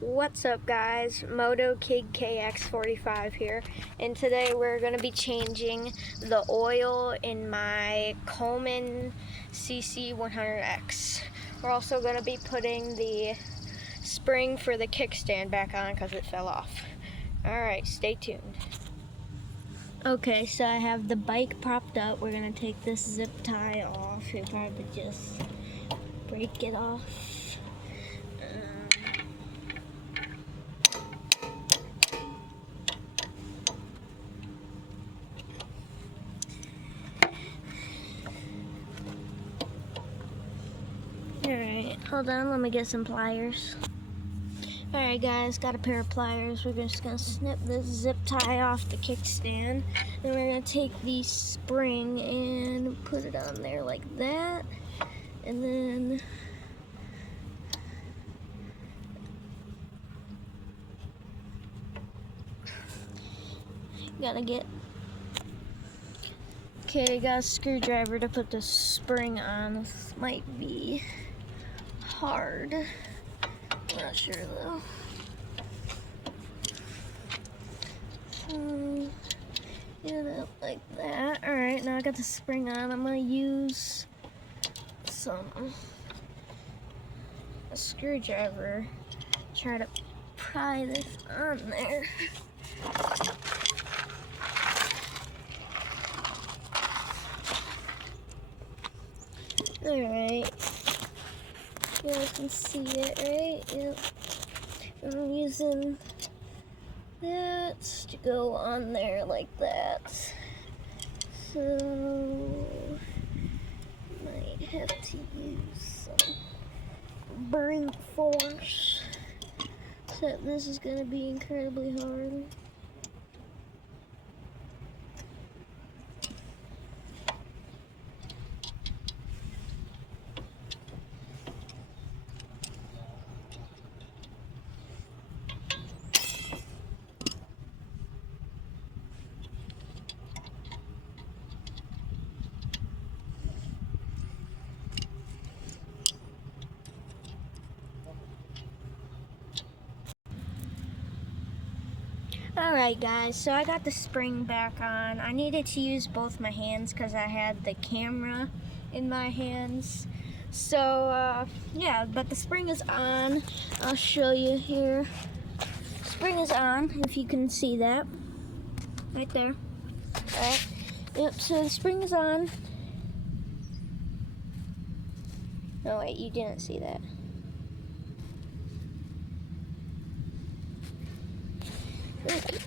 What's up guys, Moto Kid KX45 here, and today we're going to be changing the oil in my Coleman CC100x. We're also going to be putting the spring for the kickstand back on because it fell off. Alright, stay tuned. Okay, so I have the bike propped up. We're going to take this zip tie off. We'll probably just break it off. Alright, hold on, let me get some pliers. Alright guys, got a pair of pliers. We're just gonna snip this zip tie off the kickstand. And we're gonna take the spring and put it on there like that. And then gotta get got a screwdriver to put the spring on. This might be hard. I'm not sure though. Get it up like that. Alright, now I got the spring on. I'm gonna use a screwdriver. Try to pry this on there. Alright. You guys can see it, right? Yep. I'm using that to go on there like that. So, might have to use some brute force. Except this is going to be incredibly hard. Alright guys, so I got the spring back on. I needed to use both my hands because I had the camera in my hands. So yeah, but the spring is on. I'll show you here. Spring is on, if you can see that. Right there. Alright. Yep, so the spring is on. No wait, you didn't see that. Okay.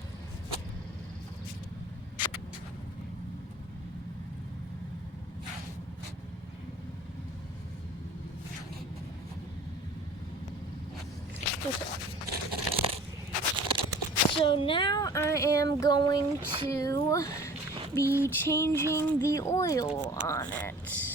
So now I am going to be changing the oil on it.